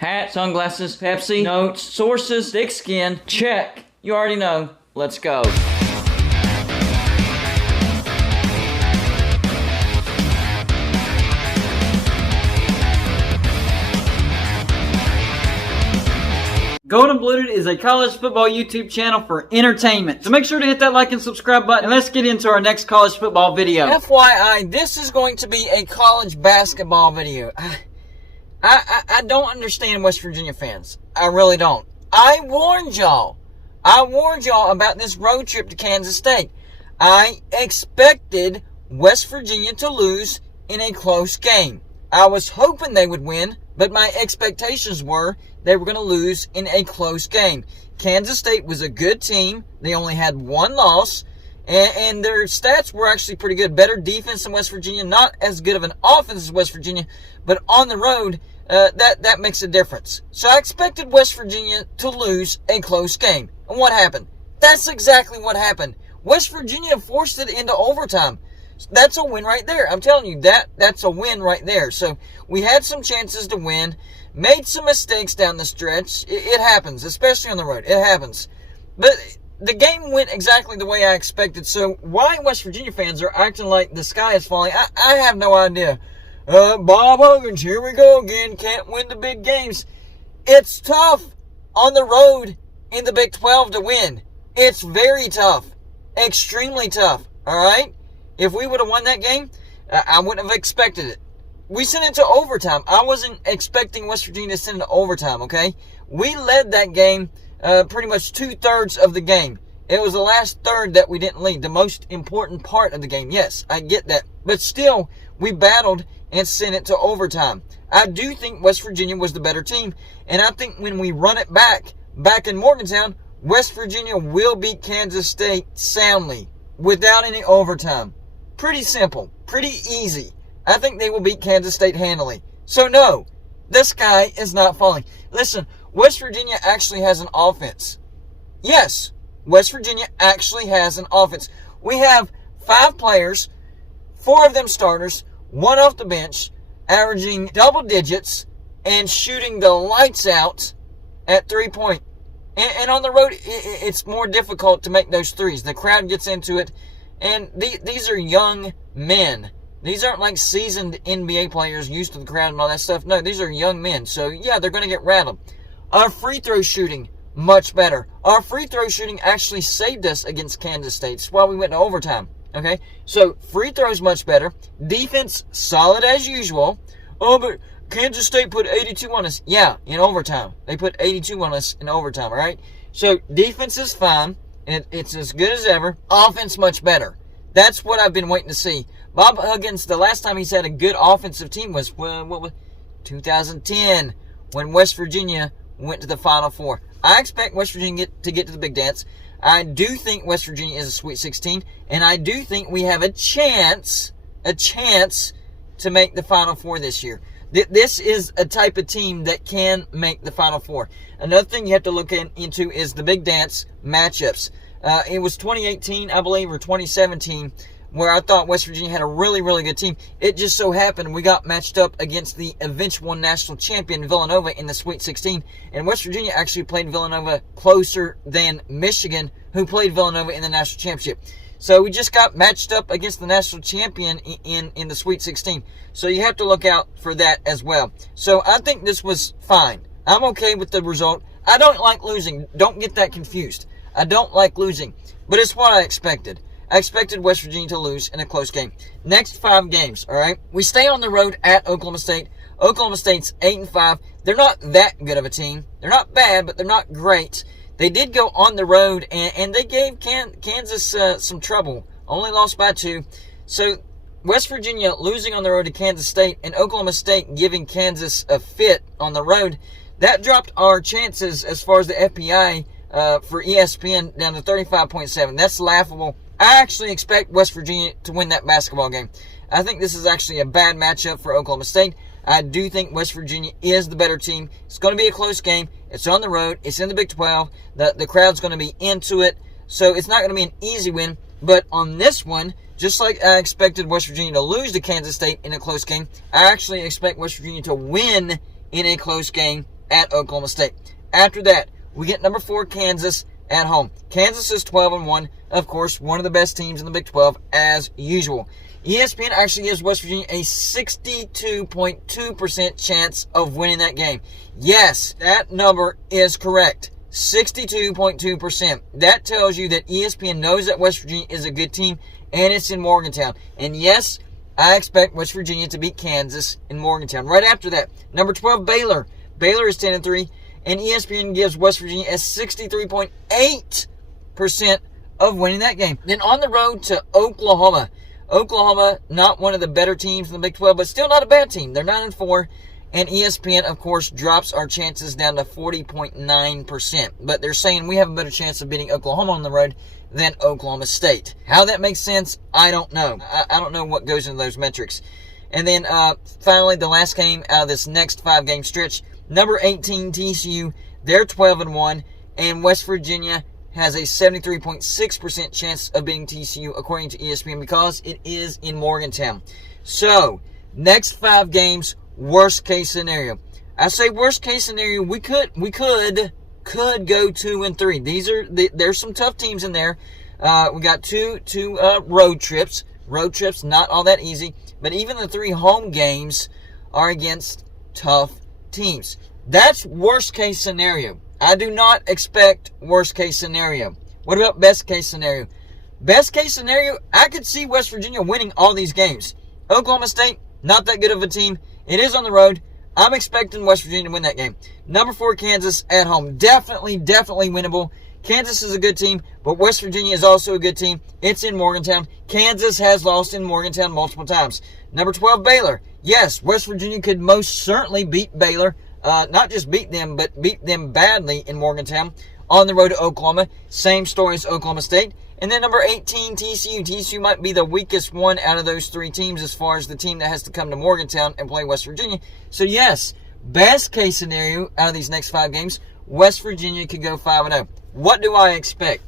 Hat, sunglasses, Pepsi, notes, sources, thick skin, check. You already know. Let's go. Golden Blued is a college football YouTube channel for entertainment. So make sure to hit that like and subscribe button, and let's get into our next college football video. FYI, this is going to be a college basketball video. I don't understand West Virginia fans. I really don't. I warned y'all. About this road trip to Kansas State. I expected West Virginia to lose in a close game. I was hoping they would win, but my expectations were they were going to lose in a close game. Kansas State was a good team. They only had one loss, and their stats were actually pretty good. Better defense than West Virginia. Not as good of an offense as West Virginia, but on the road, that makes a difference. So I expected West Virginia to lose a close game. And what happened? That's exactly what happened. West Virginia forced it into overtime. That's a win right there. I'm telling you, that's a win right there. So we had some chances to win, made some mistakes down the stretch. It happens, especially on the road. It happens. But the game went exactly the way I expected. So why West Virginia fans are acting like the sky is falling, I have no idea. Bob Huggins, here we go again. Can't win the big games. It's tough on the road in the Big 12 to win. It's very tough. Extremely tough. All right? If we would have won that game, I wouldn't have expected it. We sent it to overtime. I wasn't expecting West Virginia to send it to overtime, okay? We led that game pretty much 2/3 of the game. It was the last third that we didn't lead, the most important part of the game. Yes, I get that. But still, we battled and sent it to overtime. I do think West Virginia was the better team, and I think when we run it back in Morgantown, West Virginia will beat Kansas State soundly, without any overtime. Pretty simple. Pretty easy. I think they will beat Kansas State handily. So no, the sky is not falling. Listen, West Virginia actually has an offense. Yes, West Virginia actually has an offense. We have 5 players, 4 of them starters, 1 off the bench, averaging double digits and shooting the lights out at 3-point. And on the road, it's more difficult to make those threes. The crowd gets into it. And these are young men. These aren't like seasoned NBA players used to the crowd and all that stuff. No, these are young men. So, yeah, they're going to get rattled. Our free throw shooting, much better. Our free throw shooting actually saved us against Kansas State. That's why we went to overtime. Okay? So, free throws much better. Defense, solid as usual. Oh, but Kansas State put 82 on us. Yeah, in overtime. They put 82 on us in overtime, all right? So, defense is fine. And it's as good as ever. Offense much better. That's what I've been waiting to see. Bob Huggins, the last time he's had a good offensive team was 2010 when West Virginia went to the Final Four. I expect West Virginia to get to the big dance. I do think West Virginia is a Sweet 16, and I do think we have a chance to make the Final Four this year. This is a type of team that can make the Final Four. Another thing you have to look into is the big dance matchups. It was 2018, I believe, or 2017, where I thought West Virginia had a really, really good team. It just so happened we got matched up against the eventual national champion, Villanova, in the Sweet 16. And West Virginia actually played Villanova closer than Michigan, who played Villanova in the national championship. So we just got matched up against the national champion in the Sweet 16. So you have to look out for that as well. So I think this was fine. I'm okay with the result. I don't like losing. Don't get that confused. I don't like losing. But it's what I expected. I expected West Virginia to lose in a close game. Next 5 games, all right? We stay on the road at Oklahoma State. Oklahoma State's 8-5. They're not that good of a team. They're not bad, but they're not great. They did go on the road, and they gave Kansas some trouble. Only lost by 2. So West Virginia losing on the road to Kansas State and Oklahoma State giving Kansas a fit on the road, that dropped our chances as far as the FPI for ESPN down to 35.7. That's laughable. I actually expect West Virginia to win that basketball game. I think this is actually a bad matchup for Oklahoma State. I do think West Virginia is the better team. It's going to be a close game. It's on the road. It's in the Big 12. The crowd's going to be into it. So it's not going to be an easy win. But on this one, just like I expected West Virginia to lose to Kansas State in a close game, I actually expect West Virginia to win in a close game at Oklahoma State. After that, we get number 4, Kansas, at home. Kansas is 12-1. Of course, one of the best teams in the Big 12, as usual. ESPN actually gives West Virginia a 62.2% chance of winning that game. Yes, that number is correct. 62.2%. That tells you that ESPN knows that West Virginia is a good team, and it's in Morgantown. And yes, I expect West Virginia to beat Kansas in Morgantown. Right after that, number 12, Baylor. Baylor is 10-3, and ESPN gives West Virginia a 63.8% of winning that game. Then on the road to Oklahoma. Oklahoma, not one of the better teams in the Big 12, but still not a bad team. They're 9-4, and ESPN, of course, drops our chances down to 40.9%. But they're saying we have a better chance of beating Oklahoma on the road than Oklahoma State. How that makes sense, I don't know. I don't know what goes into those metrics. And then, finally, the last game out of this next 5-game stretch, number 18, TCU, they're 12-1, and West Virginia has a 73.6% chance of beating TCU according to ESPN because it is in Morgantown. So, next 5 games, worst case scenario. I say worst case scenario, we could go 2-3. There's some tough teams in there. We got two road trips. Road trips, not all that easy. But even the 3 home games are against tough teams. That's worst case scenario. I do not expect worst case scenario. What about best case scenario? Best case scenario, I could see West Virginia winning all these games. Oklahoma State, not that good of a team. It is on the road. I'm expecting West Virginia to win that game. Number 4, Kansas at home. Definitely winnable. Kansas is a good team, but West Virginia is also a good team. It's in Morgantown. Kansas has lost in Morgantown multiple times. Number 12, Baylor. Yes, West Virginia could most certainly beat Baylor. Not just beat them, but beat them badly in Morgantown. On the road to Oklahoma. Same story as Oklahoma State. And then number 18, TCU. TCU might be the weakest one out of those 3 teams as far as the team that has to come to Morgantown and play West Virginia. So yes, best case scenario out of these next 5 games, West Virginia could go 5-0. What do I expect?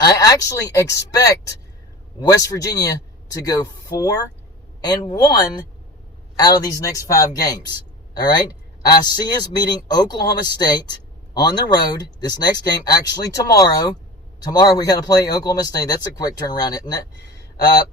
I actually expect West Virginia to go 4-1 out of these next 5 games. All right? I see us beating Oklahoma State on the road. This next game, actually tomorrow. Tomorrow we got to play Oklahoma State. That's a quick turnaround, isn't it?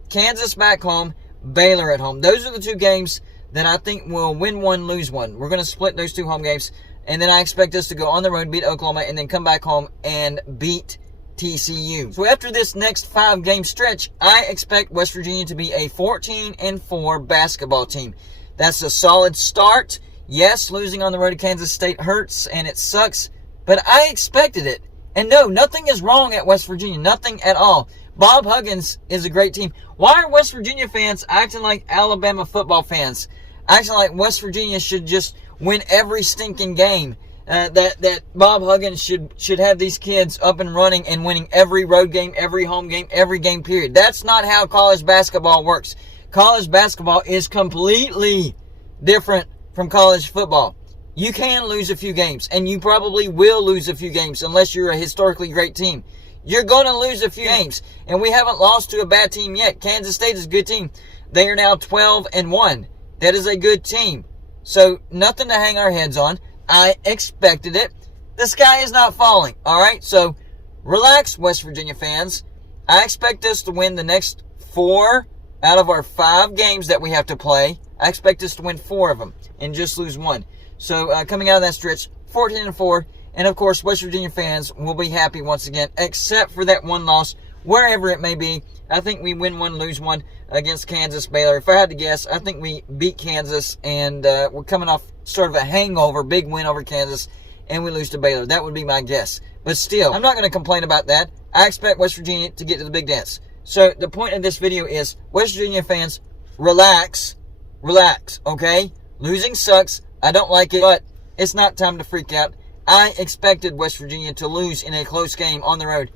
Kansas back home, Baylor at home. Those are the 2 games that I think will win one, lose one. We're going to split those 2 home games. And then I expect us to go on the road, beat Oklahoma, and then come back home and beat TCU. So after this next 5-game stretch, I expect West Virginia to be a 14-4 basketball team. That's a solid start. Yes, losing on the road to Kansas State hurts and it sucks, but I expected it. And no, nothing is wrong at West Virginia. Nothing at all. Bob Huggins is a great team. Why are West Virginia fans acting like Alabama football fans? Acting like West Virginia should just win every stinking game. That Bob Huggins should have these kids up and running and winning every road game, every home game, every game period. That's not how college basketball works. College basketball is completely different from college football. You can lose a few games, and you probably will lose a few games unless you're a historically great team. You're going to lose a few games, and we haven't lost to a bad team yet. Kansas State is a good team. They are now 12-1. That is a good team. So, nothing to hang our heads on. I expected it. The sky is not falling, all right? So, relax, West Virginia fans. I expect us to win the next 4 out of our 5 games that we have to play. I expect us to win 4 of them and just lose 1. So, coming out of that stretch, 14-4. And, of course, West Virginia fans will be happy once again, except for that 1 loss, wherever it may be. I think we win 1, lose 1 against Kansas, Baylor. If I had to guess, I think we beat Kansas, and we're coming off sort of a hangover, big win over Kansas, and we lose to Baylor. That would be my guess. But still, I'm not going to complain about that. I expect West Virginia to get to the big dance. So, the point of this video is, West Virginia fans, relax, okay? Losing sucks. I don't like it, but it's not time to freak out. I expected West Virginia to lose in a close game on the road,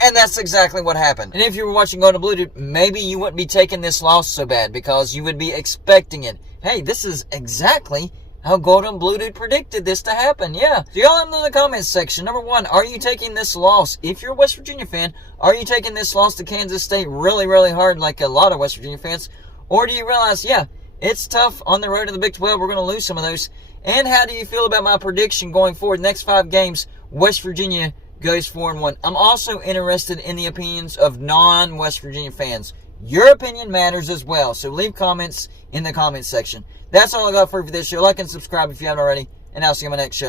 and that's exactly what happened. And if you were watching Golden Blue Dude, maybe you wouldn't be taking this loss so bad because you would be expecting it. Hey, this is exactly how Golden Blue Dude predicted this to happen. Yeah. So y'all let me know in the comments section. Number 1, are you taking this loss? If you're a West Virginia fan, are you taking this loss to Kansas State really, really hard like a lot of West Virginia fans? Or do you realize, yeah, it's tough on the road to the Big 12. We're going to lose some of those. And how do you feel about my prediction going forward? Next 5 games, West Virginia goes 4-1. I'm also interested in the opinions of non-West Virginia fans. Your opinion matters as well, so leave comments in the comments section. That's all I got for you for this show. Like and subscribe if you haven't already, and I'll see you on my next show.